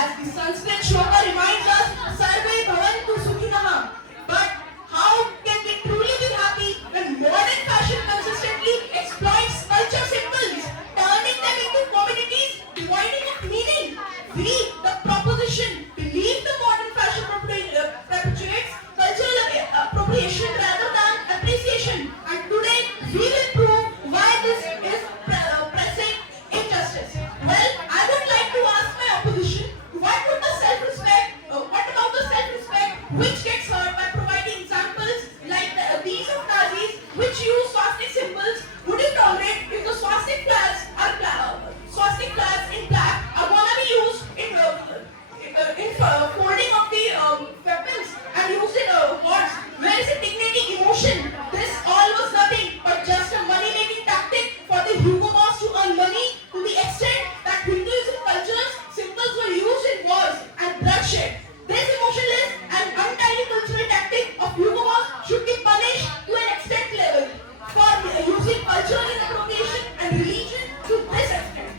As the Sanskrit shloka reminds us, Sarve Bhavantu Sukhinah. But how can we truly be happy when modern fashion consistently exploits culture symbols, turning them into commodities devoid of meaning? We, the proposition, believe the modern fashion perpetuates cultural appropriation rather than appreciation. And today, we will prove why this is pressing injustice. Well, I would like to ask my opposition, what about the self-respect which gets hurt by providing examples like these of Nazis which use swastik symbols? Would you tolerate if the swastik flags in black are gonna be used in folding of the weapons and used in wars? Where is the dignity, emotion? This all was nothing but just a money-making tactic for the Hugo Boss to earn money to the extent that Hinduism cultures symbols were used in wars and bloodshed. This emotionless and untimely cultural tactic of Hugo Boss should be punished to an extent level for using cultural inappropriation and religion to this extent.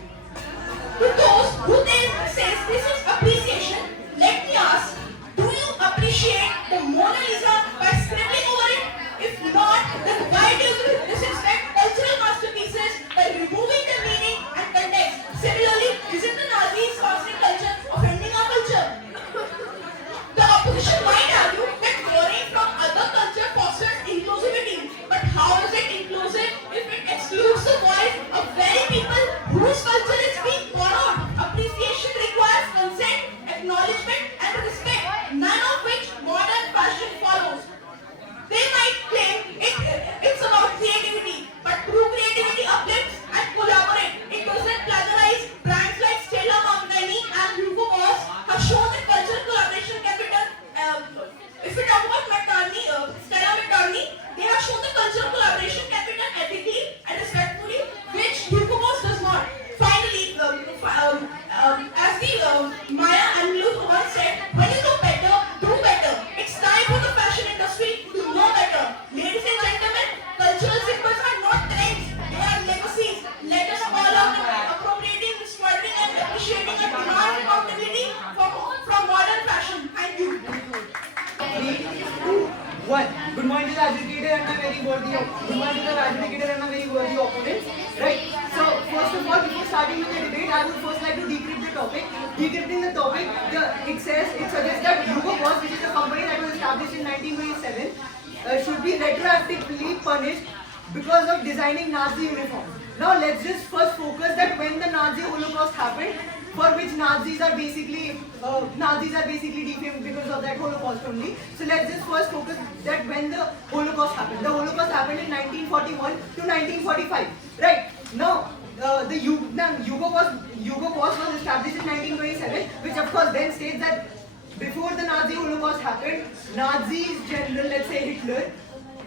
To those who then says this is appreciation, let me ask, do you appreciate the Mona Lisa by scribbling over it? If not, then why do you disrespect cultural masterpieces by removing the meaning and context? Similarly, isn't the Nazi swastik culture offending our culture? The opposition might argue that borrowing from other culture fosters inclusivity. But how is it inclusive if it excludes the voice of very people whose culture is being borrowed? Appreciation requires consent, acknowledgement, and respect, none of which modern fashion follows. They might claim it's about creativity, but true creativity uplifts and collaborate. It doesn't plagiarize. Brands like Stella McCartney and Hugo Boss have shown that cultural collaboration can be done. If we talk about Stella McCartney, they have shown that cultural collaboration can be done ethically and respectfully, which Hugo Boss does not. Finally, as the Maya Angelou once said, when you know better, do better. It's time for the fashion industry to know better. Ladies and gentlemen, cultural symbols are not trends, they are legacies. Let us all out appropriating, destroying and appreciating and demand accountability from modern fashion. Thank you. 3, 2, 1. Good morning to the adjudicator and my very worthy opponents. Right. So first of all, before starting with the debate, I would first like to decrypt the topic. Decrypting the topic, it suggests that Hugo Boss, which is a company that was established in 1927, should be retroactively punished because of designing Nazi uniforms. Now let's just first focus that when the Nazi Holocaust happened, for which Nazis are basically defamed because of that Holocaust only. So let's just first focus that when the Holocaust happened. The Holocaust happened in 1941 to 1945. Right now, Hugo Boss was established in 1927, which of course then states that before the Nazi Holocaust happened, Nazis general, let's say Hitler,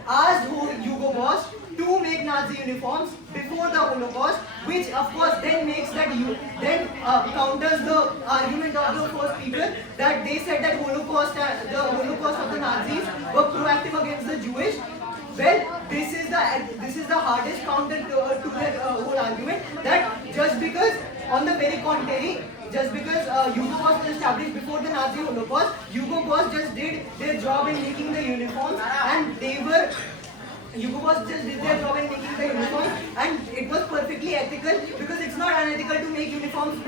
asked Hugo Boss to make Nazi uniforms before the Holocaust, which of course then makes that counters the argument of the first people that they said that the Holocaust of the Nazis were proactive against the Jewish. Well, this is the hardest counter to their whole argument, that just because, on the very contrary, just because Hugo Boss was established before the Nazi Holocaust, Hugo Boss just did their job in making the uniforms, and Hugo Boss just did their job in making the uniforms, and it was perfectly ethical, because it's not unethical to make uniforms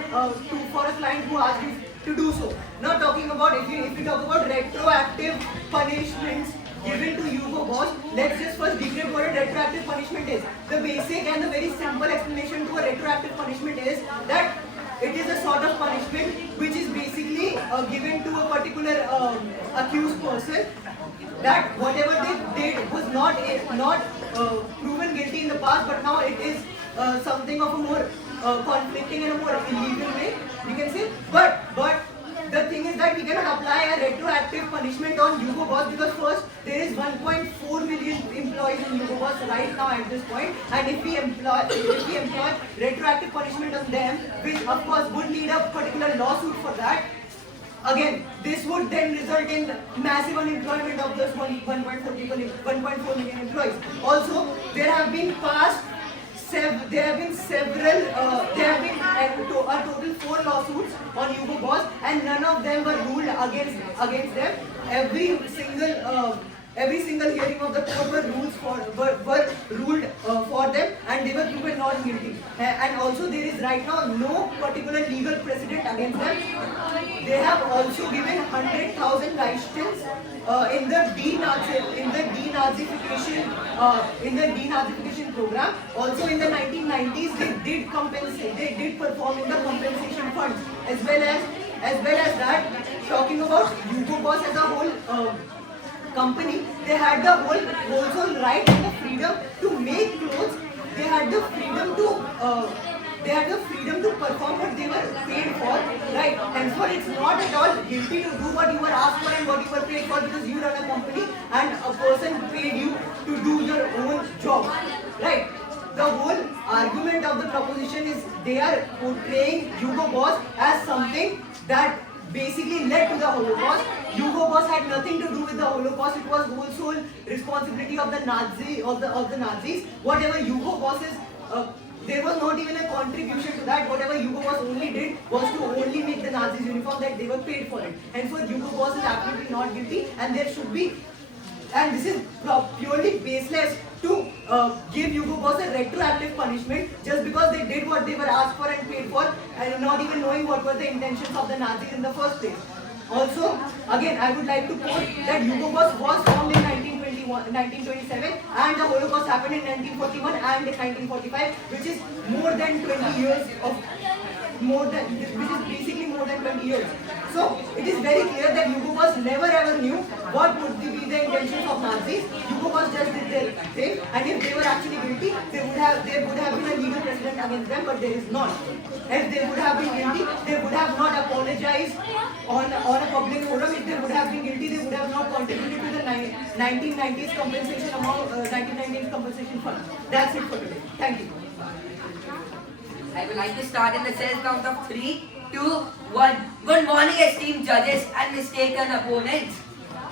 for a client who asks you to do so. Not talking about, if we talk about retroactive punishments given to Hugo Boss, let's just first decrypt what a retroactive punishment is. The basic and the very simple explanation to a retroactive punishment is that it is a sort of punishment which is basically given to a particular accused person, that whatever they did was not proven guilty in the past, but now it is something of a more conflicting and a more illegal way, we can say. But the thing is that we cannot apply a retroactive punishment on Hugo Boss, because first, there is 1.4 million employees in Hugo Boss right now at this point, and if we employ retroactive punishment on them, which of course would need a particular lawsuit for that, again, this would then result in massive unemployment of those 1.4 million employees. Also, there have been past there have been several, there have been a total 4 lawsuits on Hugo Boss, and none of them were ruled against them. Every single hearing of the court were ruled for them, and they were proven not guilty. And also there is right now no particular legal precedent against them. They have also given 100,000 Reichstens in the denazification program. Also in the 1990s they did perform in the compensation fund, as well as that. Talking about Hugo Boss as a whole company, they had the whole right and the freedom to make clothes. They had the freedom to perform what they were paid for, right? And so it's not at all guilty to do what you were asked for and what you were paid for, because you run a company and a person paid you to do your own job, right? The whole argument of the proposition is they are portraying Hugo Boss as something that basically led to the Holocaust. Hugo Boss had nothing to do with the Holocaust. It was whole sole responsibility of the Nazis. Whatever Hugo Boss is, there was not even a contribution to that. Whatever Hugo Boss only did was to only make the Nazis uniform that they were paid for it. Henceforth, Hugo Boss is absolutely not guilty, and there should be. And this is purely baseless to give Hugo Boss a retroactive punishment just because they did what they were asked for and paid for, and not even knowing what were the intentions of the Nazis in the first place. Also, again, I would like to quote that Hugo Boss was formed in 1927, and the Holocaust happened in 1941 and in 1945, which is more than 20 years which is basically more than 20 years. So it is very clear that Hugo Boss never ever knew what would be the intentions of Nazis. Hugo Boss just did their thing, and if they were actually guilty, there would have been a legal precedent against them, but there is not. If they would have been guilty, they would have not apologized on a public forum. If they would have been guilty, they would have not contributed to the 1990s compensation fund. That's it for today. Thank you. I would like to start in the cell count of 3, 2, 1. Good morning, esteemed judges and mistaken opponents.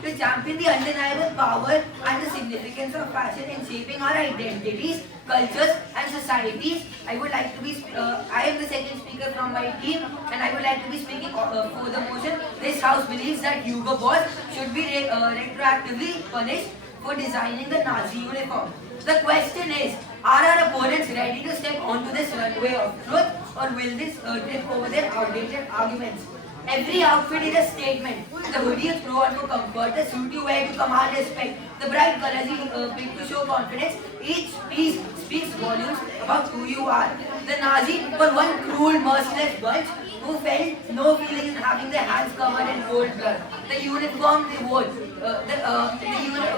To champion the undeniable power and the significance of fashion in shaping our identities, cultures, and societies, I would like to be. I am the second speaker from my team, and I would like to be speaking for the motion. This House believes that Hugo Boss should be retroactively punished for designing the Nazi uniform. The question is, are our opponents ready to step onto this runway of truth, or will this trip over their outdated arguments? Every outfit is a statement. The hoodie you throw on for comfort, the suit you wear to command respect, the bright colors you pick to show confidence. Each piece speaks volumes about who you are. The Nazi were one cruel, merciless bunch who felt no feeling in having their hands covered in cold blood. The uniform they wore,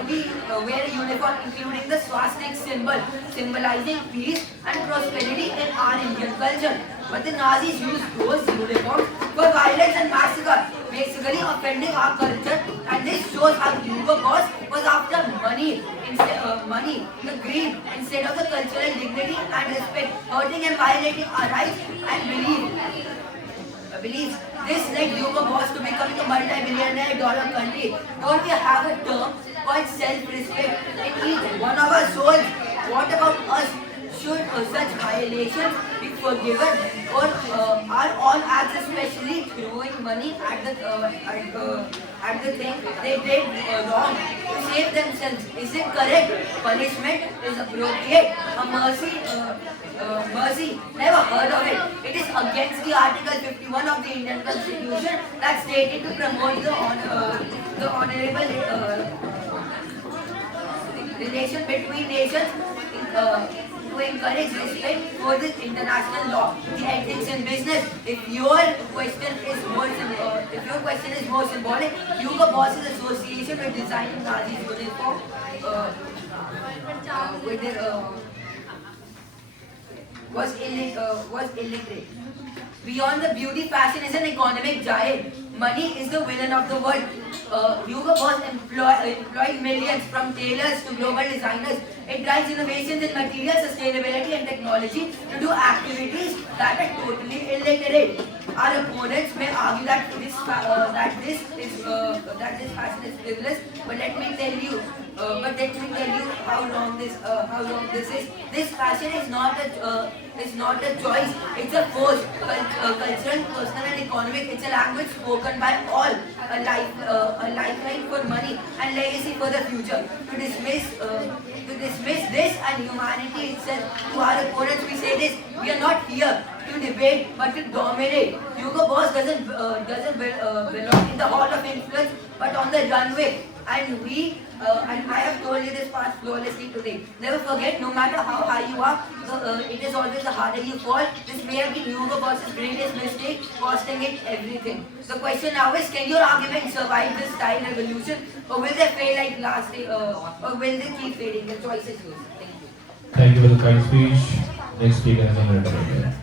we wear a uniform including the swastika symbol, symbolizing peace and prosperity in our Indian culture. But the Nazis used those uniforms for violence and massacre, basically offending our culture. And this shows how Hugo Boss was after money, the greed, instead of the cultural dignity and respect, hurting and violating our rights and beliefs. This led Hugo Boss to becoming a multi-billionaire dollar country. Don't we have a term called self-respect in each one of our souls? What about us? Should such violations be forgiven, or are all acts, especially throwing money at the thing they did wrong to save themselves? Is it correct? Punishment is appropriate. A mercy, never heard of it. It is against the Article 51 of the Indian Constitution that stated to promote the honorable relation between nations. To encourage respect for the international law, the ethics in business. If your question is more symbolic, Hugo Boss's association with designing Nazi uniform was illiterate. Beyond the beauty, fashion is an economic giant. Money is the villain of the world. Hugo Boss employed millions, from tailors to global designers. It drives innovations in material sustainability and technology to do activities that are totally illiterate. Our opponents may argue that this fashion is frivolous, but let me tell you, but let me tell you how long this is. This fashion is not a choice. It's a force. Cultural, personal, and economic. It's a language spoken by all. A lifeline for money and legacy for the future. To dismiss this and humanity itself. To our opponents, we say this: we are not here to debate, but to dominate. Hugo Boss doesn't belong in the hall of influence, but on the runway. And I have told you this part flawlessly today. Never forget, no matter how high you are, it is always the harder you fall. This may have been Hugo Boss's greatest mistake, costing it everything. The question now is, can your argument survive this style revolution, or will they fail like last day, or will they keep fading? The choice is yours. Thank you. Thank you for the kind speech. Next speaker is Amrita.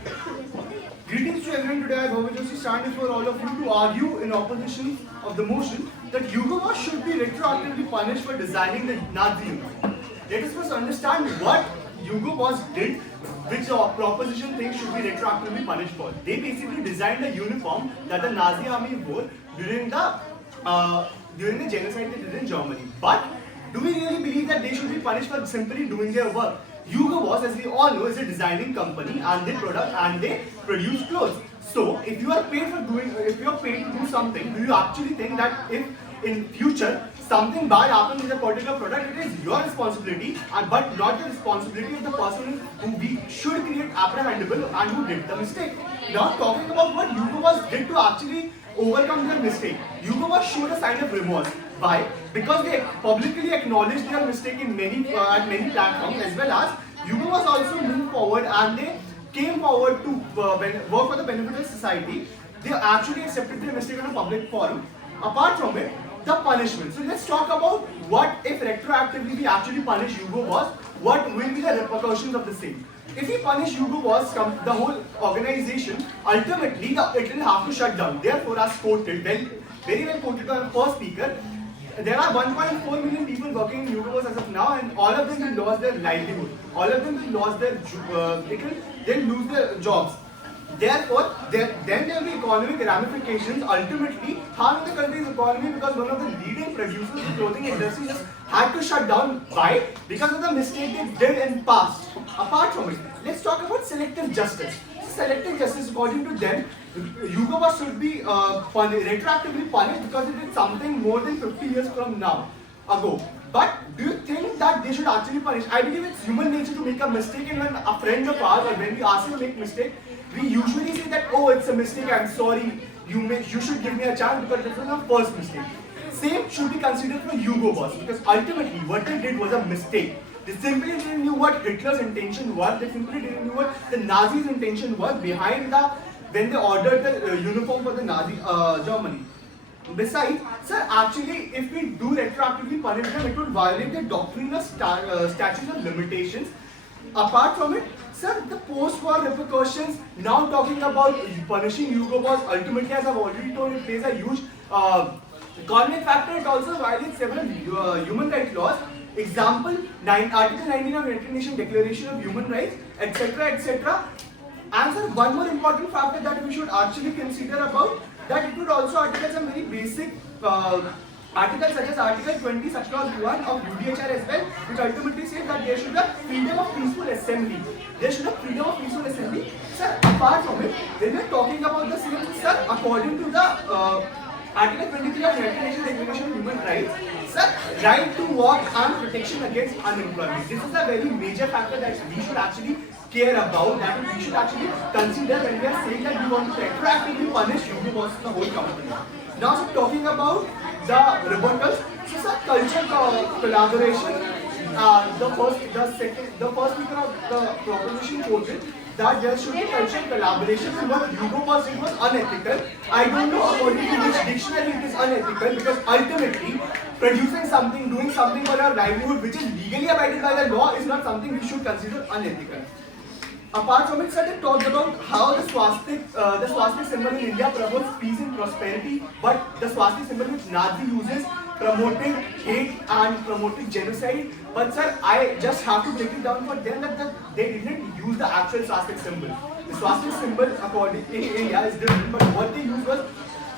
Greetings to everyone today. I, Bhavan Joshi, stand before all of you to argue in opposition of the motion that Hugo Boss should be retroactively punished for designing the Nazi uniform. Let us first understand what Hugo Boss did, which the proposition thinks should be retroactively punished for. They basically designed a uniform that the Nazi army wore during the genocide they did in Germany. But do we really believe that they should be punished for simply doing their work? Hugo Boss, as we all know, is a designing company and they produce clothes. So, if you are paid to do something, do you actually think that if in future something bad happens with a particular product, it is your responsibility, but not the responsibility of the person who we should create apprehendable and who did the mistake? Now, talking about what Hugo Boss did to actually overcome their mistake, Hugo Boss showed a sign of remorse. Why? Because they publicly acknowledged their mistake in at many platforms, as well as Hugo Boss also moved forward and they came forward to work for the benefit of society. They actually accepted their mistake on a public forum. Apart from it, the punishment. So let's talk about what if retroactively we actually punish Hugo Boss, what will be the repercussions of the same. If we punish Hugo Boss, the whole organization, ultimately it will have to shut down. Therefore, as quoted, very well quoted by the first speaker, there are 1.4 million people working in Hugo Boss as of now, and all of them will lose their livelihood. All of them will lose they'll lose their jobs. Therefore, then there will be economic ramifications, ultimately harming the country's economy, because one of the leading producers of the clothing industry just had to shut down. Why? Because of the mistake they did in past. Apart from it, let's talk about selective justice. Selective justice, according to them, Hugo Boss should be retroactively punished because it did something more than 50 years from now ago. But do you think that they should actually punish? I believe it's human nature to make a mistake, and when a friend of ours or when we ask him to make a mistake, we usually say that, oh, it's a mistake, I'm sorry, you should give me a chance because this was my first mistake. Same should be considered for Hugo Boss, because ultimately what they did was a mistake. They simply didn't know what Hitler's intention was, they simply didn't know what the Nazis' intention was behind when they ordered the uniform for the Nazi Germany. Besides, sir, actually, if we do retroactively punish them, it would violate the doctrine of statutes of limitations. Apart from it, sir, the post-war repercussions, now talking about punishing Hugo Boss, ultimately, as I've already told, it plays a huge economic factor. It also violates several human rights laws. Example, Article 19 of United Nations Declaration of Human Rights, etc., etc. And sir, one more important factor that we should actually consider about, that it would also article some very basic articles such as Article 20, Subclause 1 of UDHR as well, which ultimately says that there should be freedom of peaceful assembly. There should be freedom of peaceful assembly. Sir, apart from it, when we are talking about the same, sir, according to the Article 23 of United Nations Declaration of Human Rights, sir, right to work and protection against unemployment. This is a very major factor that we should actually care about, that we should actually consider when we are saying that we want to retroactively punish Hugo Boss the whole company. Now, so talking about the rebuttals, so sir, cultural collaboration, the first speaker of the proposition quoted that there should be cultural collaboration, and what Hugo Boss did was unethical. I don't know according to which dictionary it is unethical, because ultimately producing something, doing something for our livelihood which is legally abided by the law is not something we should consider unethical. Apart from it, sir, they talked about how the swastik symbol in India promotes peace and prosperity, but the swastik symbol which Nazi uses promoting hate and promoting genocide. But sir, I just have to break it down for them that they didn't use the actual swastik symbol. The swastik symbol according in India is different, but what they used was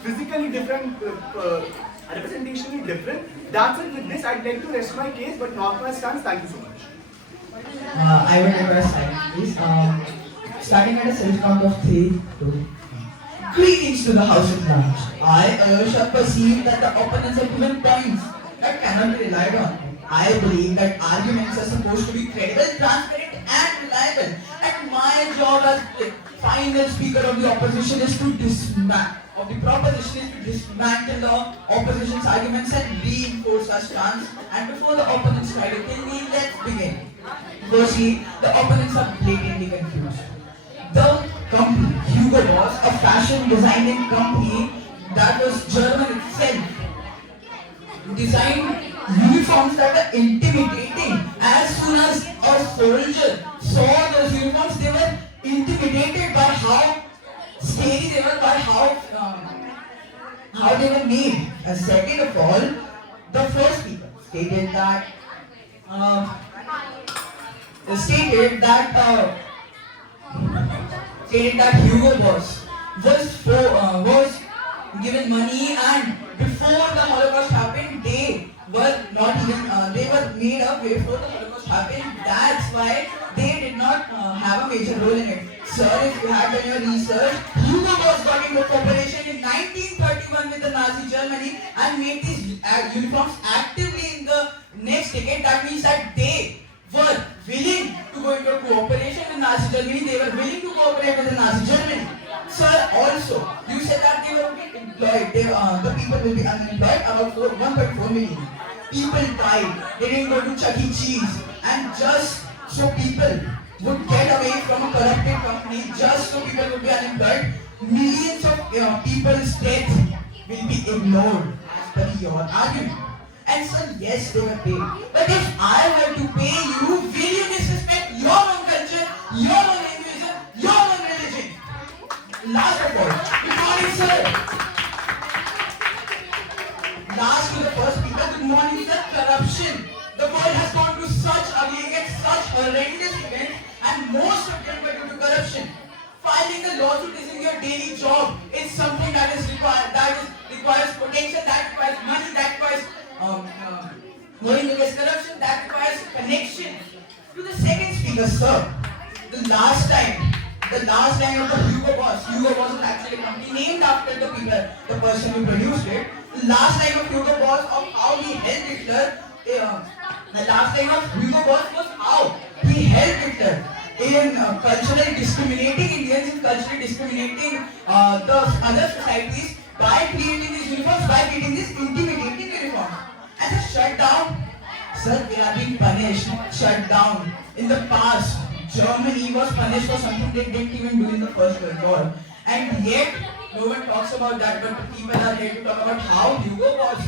physically different representationally different. That's it. With this, I'd like to rest my case, but not my stance. Thank you so much. I will request time, please. Starting at a self count of 3, 2. Greetings to the House of Lords. I shall perceive that the opponents have given points that cannot be relied on. I believe that arguments are supposed to be credible, transparent, and reliable. And my job as the final speaker of the opposition is to dismantle the opposition's arguments and reinforce our stance. And before the opponents try to kill me, let's begin. Firstly, the opponents are blatantly confused. The company, Hugo Boss, a fashion designing company that was German itself, designed uniforms that were intimidating. As soon as a soldier saw those uniforms, they were intimidated by how scary they were, by how they were made. And second of all, the first speaker stated that Hugo Boss was given money, and before the Holocaust happened, they were made up before the Holocaust happened. That's why they did not have a major role in it. Sir, if you had done your research, Hugo Boss got into cooperation in 1931 with the Nazi Germany and made these uniforms actively in the next decade. That means that they were willing to go into cooperation with Nazi Germany. They were willing to cooperate with the Nazi Germany. Sir, also, you said that they will be employed. The people will be unemployed. About 1.4 million people died. They didn't go to Chuck E. Cheese. And just so people would get away from a corrupted company, just so people would be unemployed, millions of people's death will be ignored as per your argument. And so, yes, they were paid. But if I were to pay you, will you disrespect your own culture, your own hinduism, your own religion? Last of all, good morning, sir. Last to the first speaker, good morning, sir. Corruption. The world has gone through such ugly events, such horrendous events, and most of them were due to corruption. Filing a lawsuit isn't your daily job. It's something that requires potential, that requires money, that requires going against corruption, that requires connection. To the second speaker, sir, the last line of the Hugo Boss is actually a company named after the person who produced it. The last line of Hugo Boss of how he helped Hitler, the last line of Hugo Boss was how he helped Hitler in culturally discriminating Indians, in culturally discriminating the other societies by creating these uniforms, by creating these intimidating uniforms. And the shutdown, sir, they are being punished, shut down. In the past, Germany was punished for something they didn't even do in the First World War. And yet, no one talks about that, but the people are here to talk about how Hugo Boss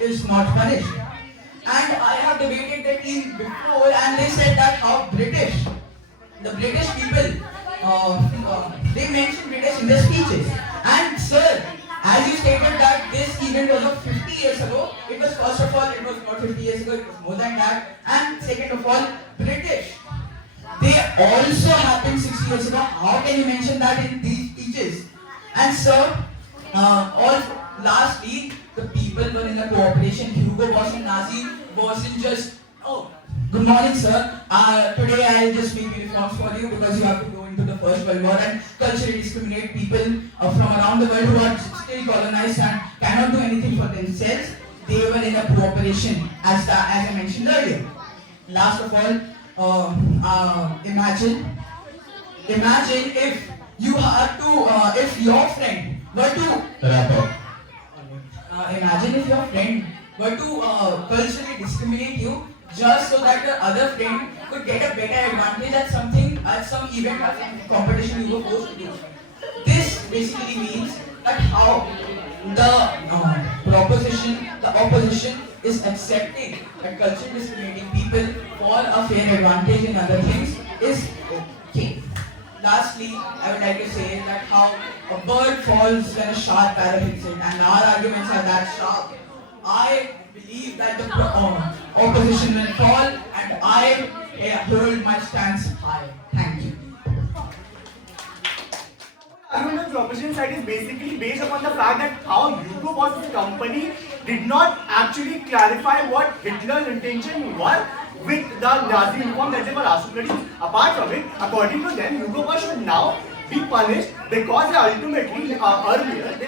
is not punished. And I have debated the team before, and they said that how the British people, they mentioned British in their speeches. And sir, as you stated that this event was of 50 years ago, it was first of all, it was not 50 years ago, it was more than that. And second of all, British, they also happened 60 years ago. How can you mention that in these speeches? And sir, lastly, the people were in a cooperation. Hugo Boss and Nazi wasn't just, oh, good morning, sir. Today I'll just make uniforms for you because you have to go into the First World War and culturally discriminate people from around the world who are still colonized and cannot do anything for themselves. They were in a cooperation, as I mentioned earlier. Last of all, imagine if you had to, if your friend were to imagine if your friend were to culturally discriminate you just so that the other friend could get a better advantage at something, at some event or some competition you were forced to do. This basically means that how the opposition is accepting that culturally discriminating people for a fair advantage in other things is okay. Lastly, I would like to say that how a bird falls when a sharp arrow hits it, and our arguments are that sharp. I believe that the opposition will fall, and I hold my stance high. Thank you. Argument of the opposition side is basically based upon the fact that how Hugo Boss as a company did not actually clarify what Hitler's intention were with the Nazi uniform that they were asked to produce. Apart from it, according to them, Hugo Boss should now be punished because they ultimately earlier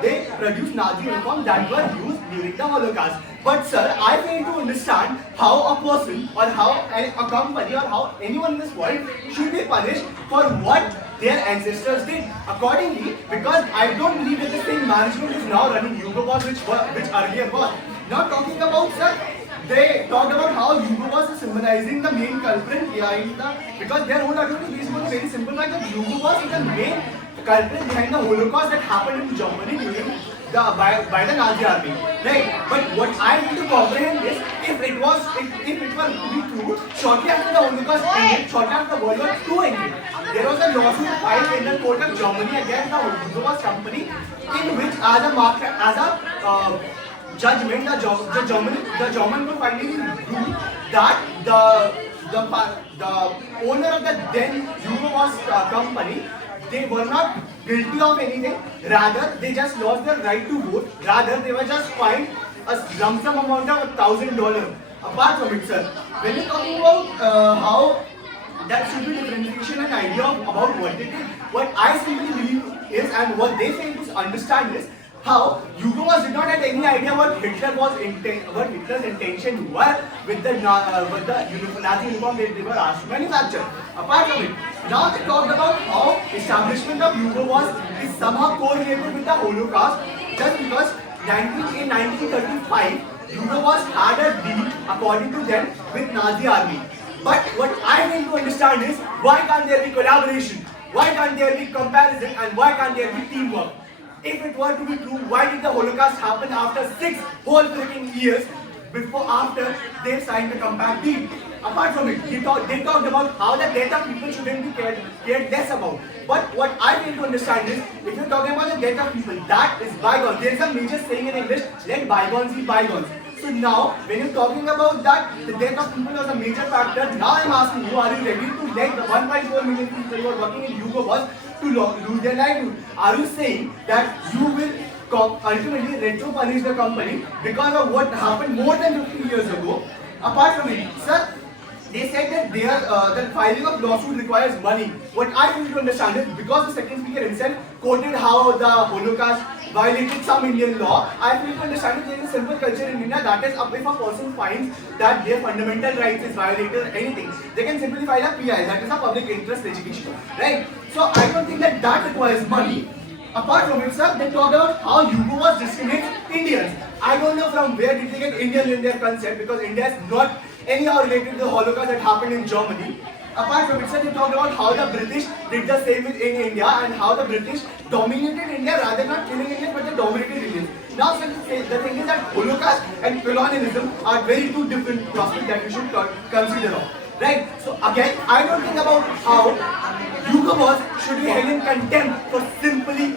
they produced Nazi uniforms that were used during the Holocaust. But sir, I fail to understand how a person or how a company or how anyone in this world should be punished for what their ancestors did. Accordingly, because I don't believe that the same management is now running Hugo Boss which earlier was. Now talking about sir, they talked about how Hugo Boss is symbolizing the main culprit behind the, because their whole argument is based on a very simple fact that Hugo Boss is the main culprit behind the Holocaust that happened in Germany during by the Nazi army, right? But what I need to comprehend is if it were to be true, shortly after the Holocaust ended, shortly after World War II ended, there was a lawsuit filed in the court of Germany against the Hugo Boss company, in which as a judgment, the German could finally prove that the owner of the then Hugo Boss company, they were not guilty of anything. Rather, they just lost their right to vote. Rather, they were just fined a lump sum amount of $1,000. Apart from it, sir, when you're talking about how that should be differentiation and idea about what they did, what I simply believe is, and what they fail to understand is, how Hugo Boss did not have any idea what Hitler's intention were with the Nazi uniform they were asked to manufacture. Apart from it, now they talked about how establishment of Hugo Boss is somehow correlated with the Holocaust, just because in 1935 Hugo Boss had a deal, according to them, with Nazi army. But what I need to understand is, why can't there be collaboration? Why can't there be comparison? And why can't there be teamwork? If it were to be true, why did the Holocaust happen after 6 whole freaking years after they signed the compact deal? Apart from it, they talked about how the death of people shouldn't be cared less about. But what I fail to understand is, if you're talking about the death of people, that is bygones. There is a major saying in English, let bygones be bygones. So now, when you're talking about that, the death of people was a major factor. Now I'm asking you, are you ready to let the 1.4 million people who are working in Hugo Boss to lose their livelihood? Are you saying that you will ultimately retro punish the company because of what happened more than 50 years ago? Apart from it, sir, they said that the filing of lawsuit requires money. What I need to understand is, because the second speaker himself quoted how the Holocaust violated some Indian law, I need to understand that there is a simple culture in India that is, if a person finds that their fundamental rights is violated or anything, they can simply file a PI, that is a public interest litigation, right? So I don't think that requires money. Apart from it, sir, they talked about how Hugo Boss discriminates Indians. I don't know from where did they get Indians in their concept, because India is not anyhow related to the Holocaust that happened in Germany. Apart from it, sir, they talked about how the British did the same in India and how the British dominated India, rather not killing Indians, but they dominated Indians. Now, sir, the thing is that Holocaust and colonialism are very two different prospects that you should consider of. Right? So again, I don't think about how Hugo Boss should be held in contempt for simply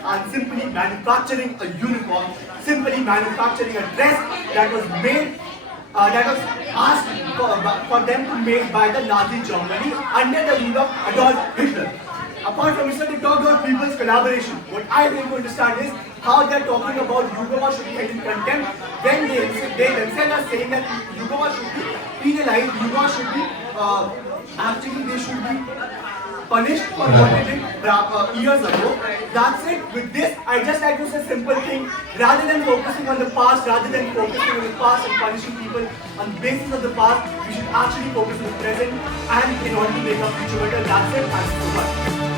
manufacturing a uniform, simply manufacturing a dress that was made, that was asked for them to make by the Nazi Germany under the rule of Adolf Hitler. Apart from this, they talk about people's collaboration. What I want to understand is how they are talking about Hugo Boss should be held in contempt when they themselves are saying that Hugo Boss should be penalized, Hugo Boss should be actually they should be punished for what they did years ago. That's it. With this, I just like to say a simple thing. Rather than focusing on the past, and punishing people on the basis of the past, we should actually focus on the present and in order to make our future better. That's it. Thank you so much.